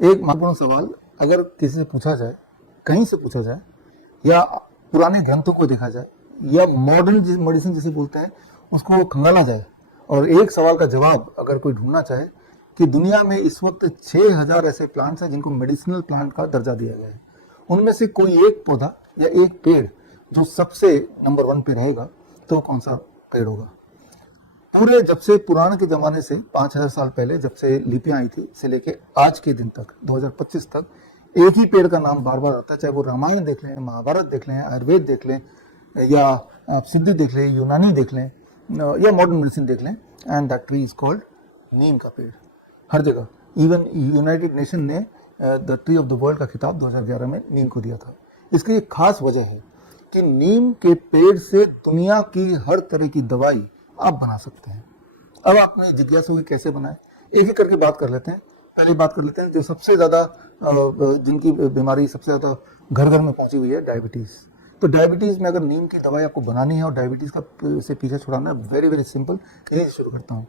एक महत्वपूर्ण सवाल अगर किसी से पूछा जाए, कहीं से पूछा जाए, या पुराने ग्रंथों को देखा जाए, या मॉडर्न मेडिसिन जिसे बोलते हैं उसको खंगाला जाए, और एक सवाल का जवाब अगर कोई ढूंढना चाहे कि दुनिया में इस वक्त 6000 ऐसे प्लांट्स हैं जिनको मेडिसिनल प्लांट का दर्जा दिया गया है, उनमें से कोई एक पौधा या एक पेड़ जो सबसे नंबर 1 पे रहेगा, तो कौन सा पेड़ होगा? पूरे जब से पुराने के जमाने से 5000 साल पहले जब से लिपियां आई थी से लेके आज के दिन तक 2025 तक एक ही पेड़ का नाम बार बार आता है, चाहे वो रामायण देख लें, महाभारत देख लें, आयुर्वेद देख लें, या आप सिद्धि देख लें, यूनानी देख लें, या मॉडर्न मेडिसिन देख लें, and that tree is called neem का पेड़। हर जगह, इवन यूनाइटेड नेशन ने the tree of the world का खिताब 2011 में नीम को दिया था। इसकी एक खास वजह है कि नीम के पेड़ से दुनिया की हर तरह की दवाई आप बना सकते हैं। अब आपने जिज्ञासा हुई कैसे बनाए, एक एक करके बात कर लेते हैं। पहले बात कर लेते हैं जो सबसे ज्यादा जिनकी बीमारी सबसे ज्यादा घर घर में पहुंची हुई है, डायबिटीज। तो डायबिटीज में अगर नीम की दवाई आपको बनानी है और डायबिटीज का से पीछे छुड़ाना है, वेरी वेरी सिंपल, यही से शुरू करता हूँ।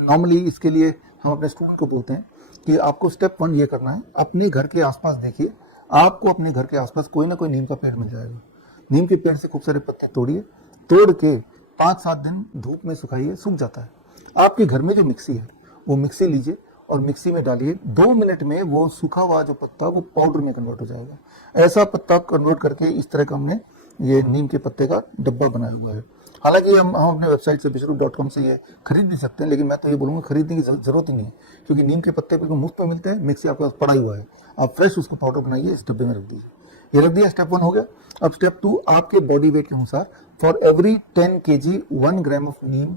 नॉर्मली इसके लिए हम अपने स्टूडेंट को बोलते हैं कि आपको स्टेप 1 ये करना है, अपने घर के आसपास देखिए, आपको अपने घर के आसपास कोई ना कोई नीम का पेड़ मिल जाएगा। नीम के पेड़ से खूब सारे पत्ते तोड़िए, तोड़ के 5-7 दिन धूप में सुखाइए, सूख जाता है। आपके घर में जो मिक्सी है वो मिक्सी लीजिए और मिक्सी में डालिए, 2 मिनट में वो सूखा हुआ जो पत्ता वो पाउडर में कन्वर्ट हो जाएगा। ऐसा पत्ता कन्वर्ट करके इस तरह का हमने ये नीम के पत्ते का डब्बा बनाया हुआ है। हालांकि हम अपने वेबसाइट से विश्वरूप.com से ये खरीद भी सकते हैं, लेकिन मैं तो ये बोलूँगा खरीदने की जरूरत ही नहीं है, क्योंकि नीम के पत्ते बिल्कुल मुफ्त में मिलते हैं, मिक्सी आपके पास पड़ा हुआ है। आप फ्रेश उसको पाउडर बनाइए, इस डब्बे में रख दीजिए। ये रख दिया, स्टेप 1 हो गया। अब स्टेप 2, आपके बॉडी वेट के अनुसार for every 10 kg 1 gram of neem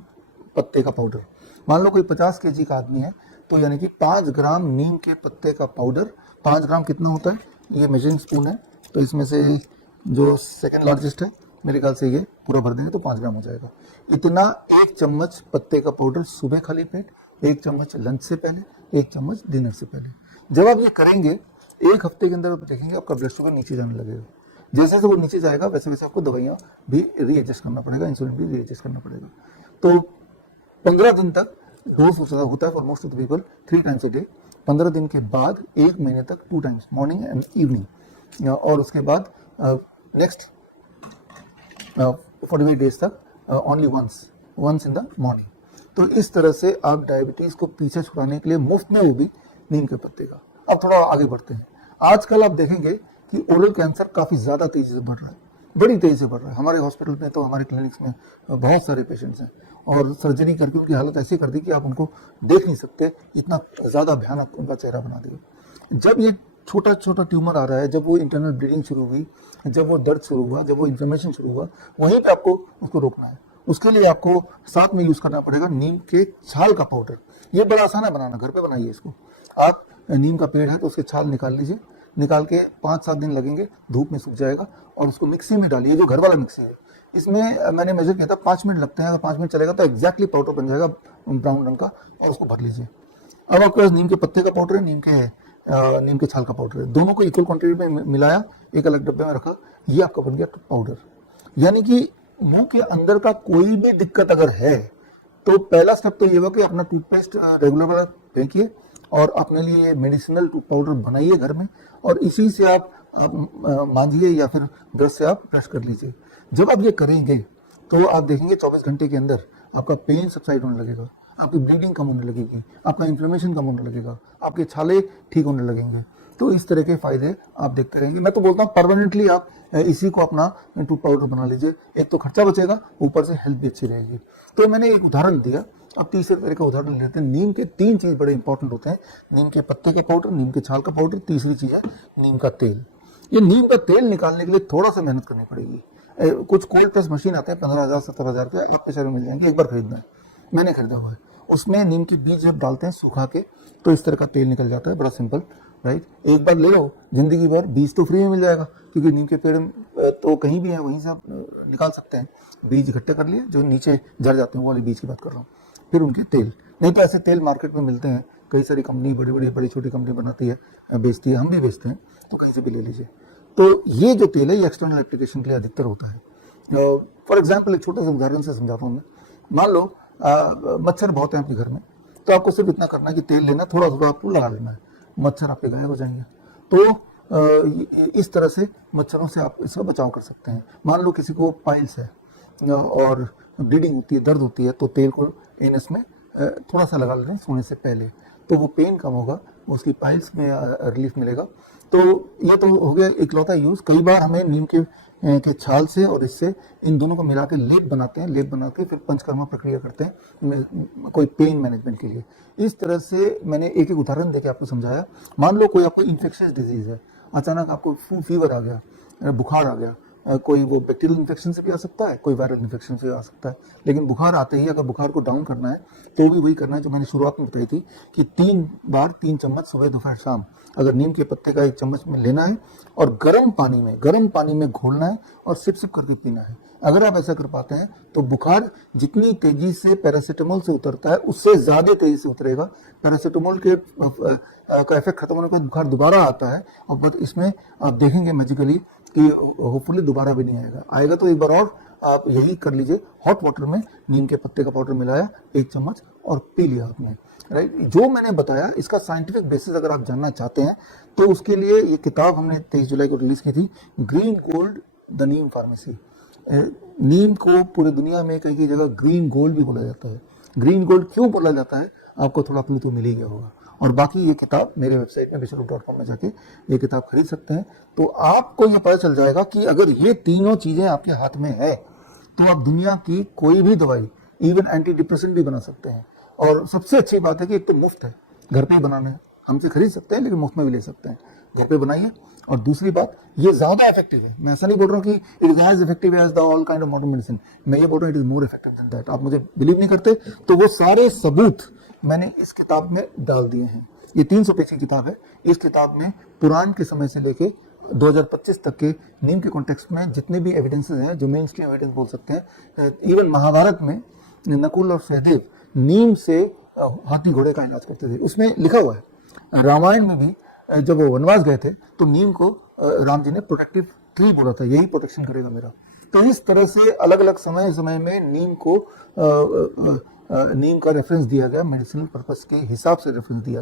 पत्ते का पाउडर। मान लो कोई 50 kg का आदमी है, तो यानी कि 5 ग्राम नीम के पत्ते का पाउडर। 5 ग्राम कितना होता है? ये मेजरिंग स्पून है, तो इसमें से जो सेकेंड लार्जेस्ट है, मेरे ख्याल से ये पूरा भर देंगे तो 5 ग्राम हो जाएगा। इतना 1 चम्मच पत्ते का पाउडर सुबह खाली पेट, 1 चम्मच लंच से पहले, 1 चम्मच डिनर से पहले। जब आप ये करेंगे, 1 हफ्ते के अंदर आप देखेंगे आपका ब्लड शुगर नीचे जाने लगेगा। जैसे जैसे वो नीचे जाएगा वैसे वैसे आपको दवाइयाँ भी रीएडजस्ट करना पड़ेगा, इंसुलिन भी रीएडजस्ट करना पड़ेगा। तो 15 दिन तक डोज होता है for most of the people 3 times a day. 15 दिन के बाद 1 महीने तक 2 टाइम्स, मॉर्निंग एंड इवनिंग, और उसके बाद नेक्स्ट 48 डेज तक only once in the morning. तो इस तरह से आप डायबिटीज को पीछे छुड़ाने के लिए मुफ्त में, वो भी नीम के पत्ते का। अब थोड़ा आगे बढ़ते हैं। आजकल आप देखेंगे कि ओरल कैंसर काफी ज्यादा तेजी से बढ़ रहा है, बड़ी तेजी से बढ़ रहा है। हमारे हॉस्पिटल में तो, हमारे क्लिनिक्स में बहुत सारे पेशेंट्स हैं, और सर्जरी करके उनकी हालत ऐसी कर दी कि आप उनको देख नहीं सकते, इतना ज्यादा भयानक उनका चेहरा बना दिया। जब ये छोटा छोटा ट्यूमर आ रहा है, जब वो इंटरनल ब्लीडिंग शुरू हुई, जब वो दर्द शुरू हुआ, जब वो इन्फ्लेमेशन शुरू हुआ, वहीं पे आपको उसको रोकना है। उसके लिए आपको साथ में यूज करना पड़ेगा नीम के छाल का पाउडर। ये बड़ा आसान है बनाना, घर पे बनाइए इसको। आप नीम का पेड़ है तो उसके छाल निकाल लीजिए, निकाल के 5-7 दिन लगेंगे, धूप में सूख जाएगा, और उसको मिक्सी में डालिए, जो घर वाला मिक्सी है। इसमें मैंने मेजर किया था 5 मिनट लगते हैं, अगर 5 मिनट चलेगा तो एक्जैक्टली पाउडर बन जाएगा ब्राउन रंग का, और उसको भर लीजिए। अब आपके पास नीम के पत्ते का पाउडर है, नीम के छाल का पाउडर है, दोनों को इक्वल क्वांटिटी में मिलाया, एक अलग डब्बे में रखा, ये आपका बन गया पाउडर। यानी कि मुंह के अंदर का कोई भी दिक्कत अगर है, तो पहला स्टेप तो ये हुआ कि अपना टूथपेस्ट रेगुलर फेंकिए और अपने लिए मेडिसिनल पाउडर बनाइए घर में, और इसी से आप मांजिए या फिर ब्रश से आप ब्रश कर लीजिए। जब आप ये करेंगे तो आप देखेंगे 24 घंटे के अंदर आपका पेन सबसाइड होने लगेगा, आपकी ब्लीडिंग कम होने लगेगी, आपका इन्फ्लेमेशन कम होने लगेगा, आपके छाले ठीक होने लगेंगे। तो इस तरह के फायदे आप देखते रहेंगे। मैं तो बोलता हूँ परमानेंटली आप इसी को अपना टूथ पाउडर बना लीजिए, एक तो खर्चा बचेगा, ऊपर से हेल्थ भी अच्छी रहेगी। तो मैंने एक उदाहरण दिया, अब तीसरे तरह का उदाहरण लेते हैं। नीम के 3 चीज बड़े इंपॉर्टेंट होते हैं, नीम के पत्ते का पाउडर, नीम के छाल का पाउडर, तीसरी चीज है नीम का तेल। ये नीम का तेल निकालने के लिए थोड़ा सा मेहनत करनी पड़ेगी। कुछ कोल्ड प्रेस मशीन आते हैं 15,000-17,000 के, आपके शहर में मिल जाएंगे, एक बार खरीदना है, मैंने खरीदा हुआ है। उसमें नीम के बीज जब डालते हैं सुखा के, तो इस तरह का तेल निकल जाता है, बड़ा सिंपल, राइट। एक बार ले लो, जिंदगी भर बीज तो फ्री में मिल जाएगा, क्योंकि नीम के पेड़ तो कहीं भी है, वहीं से आप निकाल सकते हैं। बीज इकट्ठे कर लिए, जो नीचे जड़ जाते हैं, वो वाले बीज की बात कर रहा हूँ। फिर उनके तेल, नहीं तो ऐसे तेल मार्केट में मिलते हैं, कई सारी कंपनी, बड़ी छोटी कंपनी बनाती है, बेचती है, हम भी बेचते हैं, तो कहीं से भी ले लीजिए। तो ये जो तेल है, ये एक्सटर्नल एप्लीकेशन के लिए अधिकतर होता है। फॉर एग्जाम्पल एक छोटा सा उदाहरण से समझाता हूँ मैं। मान लो मच्छर बहुत है आपके घर में, तो आपको सिर्फ इतना करना है कि तेल लेना, थोड़ा थोड़ा आपको लगा लेना है, मच्छर आपके गायब हो जाएंगे। तो इस तरह से मच्छरों से आप इसका बचाव कर सकते हैं। मान लो किसी को पाइल्स है और ब्लीडिंग होती है, दर्द होती है, तो तेल को एनस में थोड़ा सा लगा लें सोने से पहले, तो वो पेन कम होगा, उसकी पाइल्स में रिलीफ मिलेगा। तो ये तो हो गया इकलौता यूज। कई बार हमें नीम के छाल से और इससे इन दोनों को मिला के लेप बनाते हैं, लेप बना के फिर पंचकर्मा प्रक्रिया करते हैं कोई पेन मैनेजमेंट के लिए। इस तरह से मैंने एक एक उदाहरण देके आपको समझाया। मान लो कोई आपको इन्फेक्शियस डिजीज है, अचानक आपको फीवर आ गया, बुखार आ गया, कोई वो बैक्टीरियल इन्फेक्शन से भी आ सकता है, कोई वायरल इन्फेक्शन से आ सकता है, लेकिन बुखार आते ही अगर बुखार को डाउन करना है तो भी वही करना है जो मैंने शुरुआत में बताई थी कि 3 चम्मच सुबह दोपहर शाम अगर नीम के पत्ते का 1 चम्मच में लेना है और गर्म पानी में घोलना है और सिप सिप करके पीना है। अगर आप ऐसा कर पाते हैं तो बुखार जितनी तेजी से पैरासीटामोल से उतरता है उससे ज्यादा तेजी से उतरेगा। पैरासीटामोल के का इफेक्ट खत्म होने के बाद बुखार दोबारा आता है, और बस इसमें आप देखेंगे मैजिकली कि होपफुली दोबारा भी नहीं आएगा तो एक बार और आप यही कर लीजिए, हॉट वाटर में नीम के पत्ते का पाउडर मिलाया 1 चम्मच और पी लिया आपने, राइट। जो मैंने बताया इसका साइंटिफिक बेसिस अगर आप जानना चाहते हैं तो उसके लिए ये किताब हमने 23 जुलाई को रिलीज की थी, green gold the neem pharmacy. नीम को पूरी दुनिया में कई जगह ग्रीन गोल्ड भी बोला जाता है। ग्रीन गोल्ड क्यों बोला जाता है आपको थोड़ा क्लू तो मिल ही गया होगा। और बाकी ये किताब मेरे वेबसाइट में विश्वरूप.com में जाके ये किताब खरीद सकते हैं, तो आपको ये पता चल जाएगा कि अगर ये तीनों चीजें आपके हाथ में है तो आप दुनिया की कोई भी दवाई, इवन एंटी डिप्रेसेंट भी बना सकते हैं। और सबसे अच्छी बात है कि एक तो मुफ्त है, घर पे बनाना है, हमसे खरीद सकते हैं लेकिन मुफ्त में भी ले सकते हैं, घर पे बनाइए। और दूसरी बात, ये ज्यादा इफेक्टिव है। मैं ऐसा नहीं बोल रहा हूँ कि it is as effective as the all kind of modern medicine, मैं ये बोल रहा हूँ it is more effective than that. आप मुझे बिलीव नहीं करते तो वो सारे सबूत मैंने इस किताब में डाल दिए हैं। ये 300 पेज की किताब है। इस किताब में पुराण के समय से लेके 2025 तक के नीम के कॉन्टेक्स्ट में जितने भी एविडेंसेस हैं, जो मेन स्ट्रीम एविडेंस बोल सकते हैं, इवन महाभारत में नकुल और सहदेव नीम से हाथी घोड़े का इलाज करते थे, उसमें लिखा हुआ है। रामायण में भी जब वो वनवास गए थे तो नीम को राम जी ने प्रोटेक्टिव ट्री बोला था, यही प्रोटेक्शन करेगा मेरा। तो इस तरह से अलग अलग समय में नीम का रेफरेंस दिया गया, मेडिसिनल पर्पस के हिसाब से रेफरेंस दिया गया।